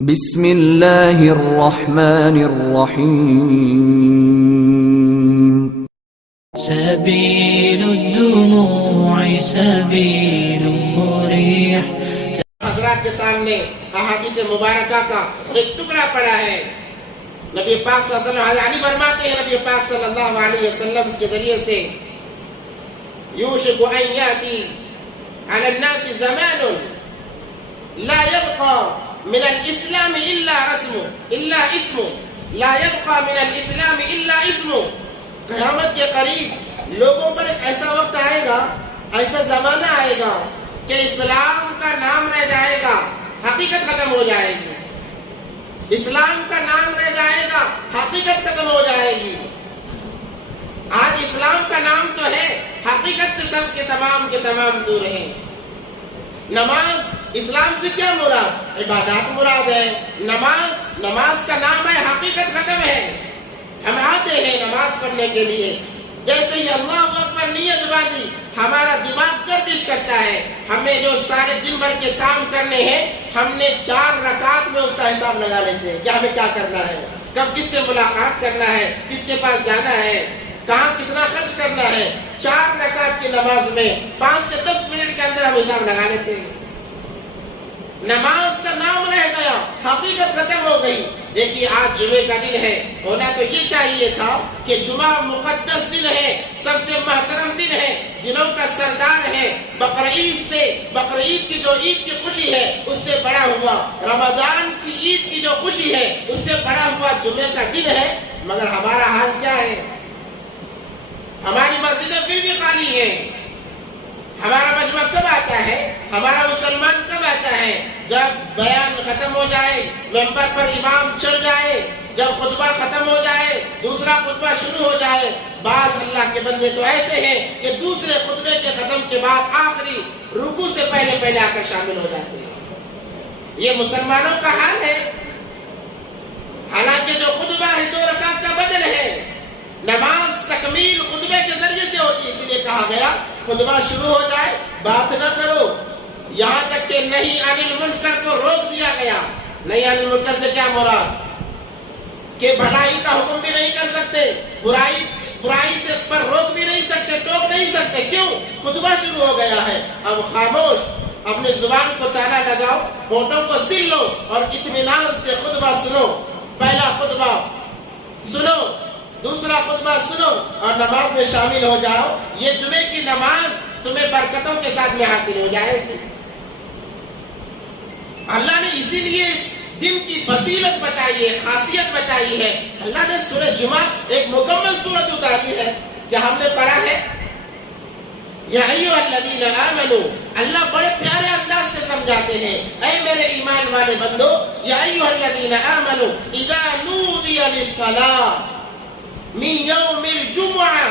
بسم اللہ الرحمن الرحیم سبيل الدموع سبيل مريح. حضرات کے سامنے احادیث مبارکہ کا ایک ٹکڑا پڑا ہے. نبی پاک صلی اللہ علیہ وسلم یعنی فرماتے ہیں نبی پاک صلی اللہ علیہ وسلم کے ذریعے سے یوشک ان یاتی علی الناس زمان لا يبقى من الاسلام الا اسمه لا يبقى من الاسلام الا اسمه. قیامت کے قریب لوگوں پر ایک ایسا وقت آئے گا, ایسا زمانہ آئے گا کہ اسلام کا نام رہ جائے گا, حقیقت ختم ہو جائے گی. اسلام کا نام رہ جائے گا, حقیقت ختم ہو جائے گی. آج اسلام کا نام تو ہے, حقیقت سے سب کے تمام دور ہیں. نماز اسلام سے کیا مراد؟ عبادات مراد ہے. نماز کا نام ہے, حقیقت ختم ہے. ہم آتے ہیں نماز پڑھنے کے لیے, جیسے ہی اللہ اکبر نیت باندھی ہمارا دماغ گردش کرتا ہے. ہمیں جو سارے دن بھر کے کام کرنے ہیں, ہم نے 4 رکعت میں اس کا حساب لگا لیتے ہیں کہ ہمیں کیا کرنا ہے, کب کس سے ملاقات کرنا ہے, کس کے پاس جانا ہے, کہاں کتنا خرچ کرنا ہے. 4 رکعت کی نماز میں 5 سے 10 منٹ کے اندر ہم حساب لگا لیتے ہیں. نماز کا نام رہ گیا, حقیقت ختم ہو گئی. دیکھیے آج جمعے کا دن ہے, ہونا تو یہ چاہیے تھا کہ جمعہ مقدس دن ہے, سب سے محترم دن ہے, دنوں کا سردار ہے. بقرعید کی جو عید کی خوشی ہے اس سے بڑا ہوا رمضان کی عید کی جو خوشی ہے اس سے بڑا ہوا جمعے کا دن ہے. مگر ہمارا حال کیا ہے؟ ہماری مسجدیں پھر بھی خالی ہیں. ہمارا مجمع کب آتا ہے, ہمارا مسلمان کب آتا ہے؟ جب بیان ختم ہو جائے, ممبر پر امام چڑھ جائے, جب خطبہ ختم ہو جائے, دوسرا خطبہ شروع ہو جائے. بعض اللہ کے بندے تو ایسے ہیں کہ دوسرے خطبے کے ختم کے بعد آخری رکوع سے پہلے آ کر شامل ہو جاتے ہیں. یہ مسلمانوں کا حال ہے. حالانکہ جو خطبہ ہے 2 رکعت کا بدل ہے. نماز تکمیل خطبے کے ذریعے سے ہوتی ہے, اس لیے کہا گیا خطبہ شروع ہو جائے بات نہ کرو, یہاں تک کہ نہیں عن المنکر کو روک دیا گیا. نہیں عن المنکر سے کیا مراد؟ کہ بھلائی کا حکم بھی نہیں کر سکتے, برائی سے پر روک بھی نہیں سکتے, ٹوک نہیں سکتے. کیوں؟ خطبہ شروع ہو گیا ہے. اب خاموش, اپنے زبان کو تالا لگاؤ, ہونٹوں کو سل لو اور اطمینان سے خطبہ سنو. پہلا خطبہ سنو, دوسرا خطبہ سنو اور نماز میں شامل ہو جاؤ. یہ جمعے کی نماز تمہیں برکتوں کے ساتھ میں حاصل ہو جائے گی. اللہ نے اسی لیے اس دن کی فضیلت بتائی ہے, خاصیت بتائی ہے. اللہ نے سورہ جمعہ ایک مکمل سورت اتاری ہے. کیا ہم نے پڑھا ہے؟ یا ایھا الذین آمنوا, اللہ بڑے پیارے انداز سے سمجھاتے ہیں, اے میرے ایمان والے بندو, یا ایھا الذین آمنوا اذا نودی للصلاۃ من یوم الجمعہ.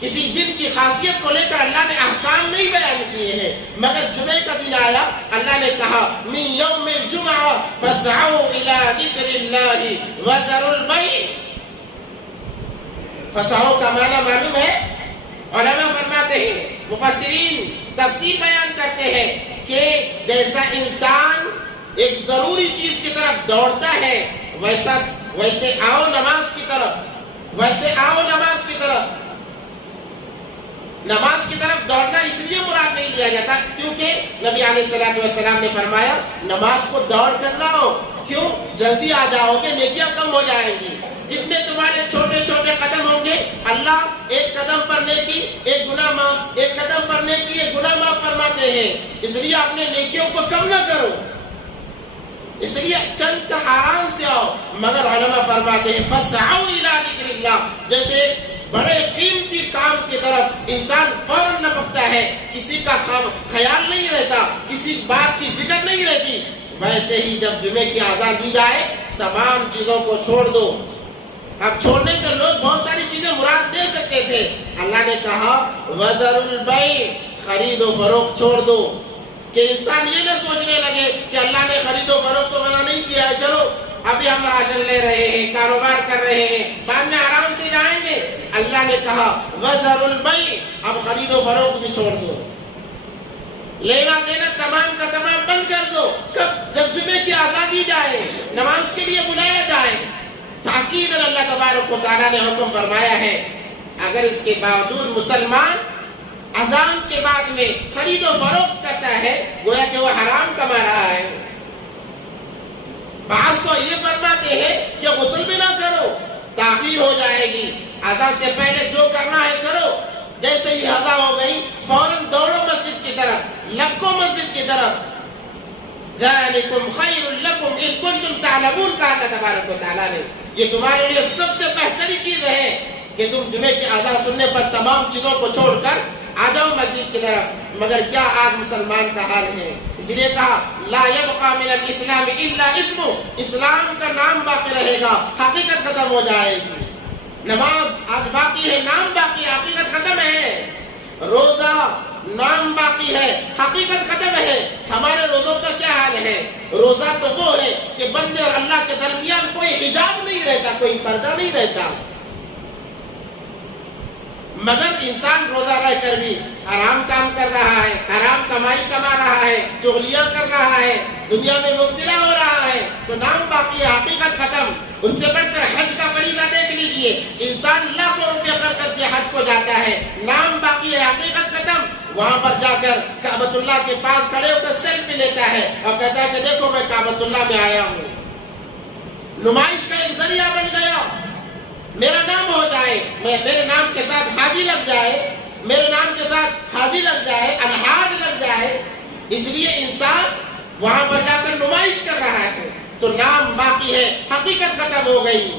کسی دن کی خاصیت کو لے کر اللہ نے احکام نہیں بیان کیے ہیں, مگر جمعے کا دن آیا, اللہ نے کہا من یوم الجمعہ فاسعوا الی ذکر اللہ وذروا البیع. فسعوا کا معنی معلوم ہے؟ علماء فرماتے ہیں, مفسرین تفسیر بیان کرتے ہیں کہ جیسا انسان ایک ضروری چیز کی طرف دوڑتا ہے, ویسے آؤ نماز کی طرف. نماز کی طرف دوڑنا اس لیے مراد نہیں لیا جاتا کیونکہ نبی علیہ الصلوۃ والسلام نے فرمایا نماز کو دوڑ کر نہ ہو. کیوں؟ جلدی آ جاؤ گے, نیکیاں کم ہو جائیں گی. جتنے تمہارے چھوٹے چھوٹے قدم ہوں گے, اللہ ایک قدم پر نیکی, ایک گناہ معاف, ایک قدم پر نیکی, ایک گناہ معاف فرماتے ہیں. اس لیے اپنے نیکیوں کو کم نہ کرو, اس لیے چل کر آرام سے آؤ. مگر علماء فرماتے ہیں فسعوا الی ذکر اللہ, جیسے بڑے قیمتی کام کی طرف انسان فوراً لپکتا ہے, کسی کا خیال نہیں رہتا, کسی بات کی فکر نہیں رہتی, ویسے ہی جب جمعے کی اذان دی جائے تمام چیزوں کو چھوڑ دو. اب چھوڑنے سے لوگ بہت ساری چیزیں مراد دے سکتے تھے. اللہ نے کہا وذروا البیع, خرید و فروخت چھوڑ دو. کہ انسان یہ نہ سوچنے لگے کہ اللہ نے خرید و فروخت تو منع نہیں کیا ہے, چلو ابھی ہم راشن لے رہے ہیں, کاروبار کر رہے ہیں, بعد میں آرام سے جائیں گے. اللہ نے کہا وذروا البیع, اب خرید و فروخت بھی چھوڑ دو. لینا دینا تمام کا تمام بند کر دو. کب؟ جب جمعے کی آزادی جائے, نماز کے لیے بلایا جائے. تاکید اللہ تبارک و تعالیٰ نے حکم فرمایا ہے. اگر اس کے باوجود مسلمان اذان کے بعد میں خرید و فروخت کرتا ہے, گویا کہ وہ حرام کما رہا ہے. بعض تو یہ فرماتے ہیں کہ غسل بھی نہ کرو, تاخیر ہو جائے گی, اذان سے پہلے جو کرنا ہے کرو. جیسے ہی اذان ہو گئی فوراً دوڑو مسجد کی طرف, لپکو مسجد کی طرف. ذالکم خیر لکم ان کنتم تعلمون, کہا اللہ تبارک و تعالیٰ نے, یہ تمہارے لیے سب سے بہتری چیز ہے کہ تم جمعے کی اذان سننے پر تمام چیزوں کو چھوڑ کر آ جاؤ مسجد کی طرف. مگر کیا آج مسلمان کا حال ہے؟ اس لیے کہا لا یبقى من الاسلام الا اسمه, اسلام کا نام باقی رہے گا, حقیقت ختم ہو جائے گی. نماز آج باقی ہے, نام باقی ہے, حقیقت ختم ہے. روزہ نام باقی ہے, حقیقت ختم ہے. ہمارے روزوں کا کیا حال ہے؟ روزہ تو وہ ہے کہ بندے اور اللہ کے درمیان کوئی حجاب نہیں رہتا, کوئی پردہ نہیں رہتا. مگر انسان روزہ رہ کر بھی حرام کام کر رہا ہے, حرام کمائی کما رہا ہے, چغلیاں کر رہا ہے, دنیا میں مبتلا ہو رہا ہے. تو نام باقی ہے, حقیقت ختم. اس سے بڑھ کر حج کا فریضہ دیکھ لیجئے, انسان لاکھوں روپے خرچ کر کے حج کو جاتا ہے, نام باقی ہے, حقیقت ختم. وہاں پر جا کر کعبۃ اللہ کے پاس کھڑے ہو کر سیلفی لیتا ہے اور کہتا ہے کہ دیکھو میں کعبۃ اللہ میں آیا ہوں. نمائش کا ایک ذریعہ بن گیا, میرا نام ہو جائے, میرے نام کے ساتھ حاجی لگ جائے, میرے نام کے ساتھ حاجی لگ جائے, الحاج لگ جائے. اس لیے انسان وہاں پر جا کر نمائش کر رہا ہے. تو نام باقی ہے, حقیقت ختم ہو گئی.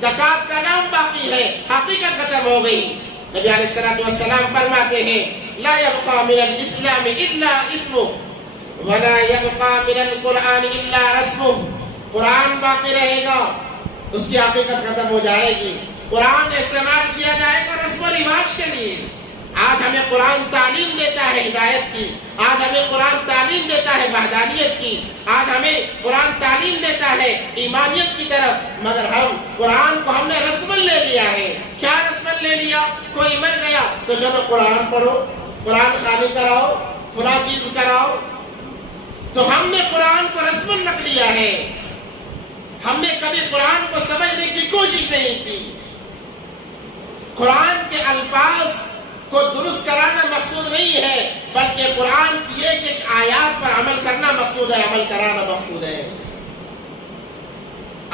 زکوٰۃ کا نام باقی ہے, حقیقت ختم ہو گئی. نبی علیہ الصلوۃ والسلام فرماتے ہیں لا يبقى من الاسلام الا اسمه ولا يبقى من القرآن الا رسمه. قرآن باقی رہے گا, اس کی حقیقت ختم ہو جائے گی. قرآن استعمال کیا جائے گا رسم و رواج کے لیے. آج ہمیں قرآن تعلیم دیتا ہے ہدایت کی, آج ہمیں قرآن تعلیم دیتا ہے وحدانیت کی, آج ہمیں قرآن تعلیم دیتا ہے ایمانیت کی طرف. مگر قرآن کو ہم نے رسمن لے لیا ہے. کیا رسمن لے لیا؟ کوئی مر گیا تو چلو قرآن پڑھو, قرآن خوانی کراؤ, فلاں چیز کراؤ. تو ہم نے قرآن کو رسمن رکھ لیا ہے. ہم نے کبھی قرآن کو سمجھنے کی کوشش نہیں کی. قرآن کے الفاظ کو درست کرانا مقصود نہیں ہے, بلکہ قرآن کی ایک ایک آیات پر عمل کرنا مقصود ہے, عمل کرانا مقصود ہے.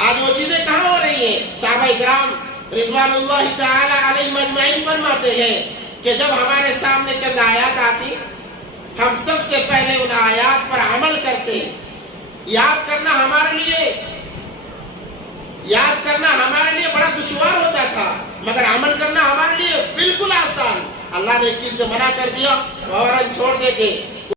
آج وہ چیزیں کہاں ہو رہی ہیں؟ صحابہ کرام رضوان اللہ تعالی علیہم اجمعین فرماتے ہیں کہ جب ہمارے سامنے چند آیات آتی, ہم سب سے پہلے ان آیات پر عمل کرتے. یاد کرنا ہمارے لیے بڑا دشوار ہوتا تھا, مگر عمل کرنا ہمارے لیے بالکل آسان. اللہ نے ایک چیز سے منع کر دیا فوراً چھوڑ دیتے.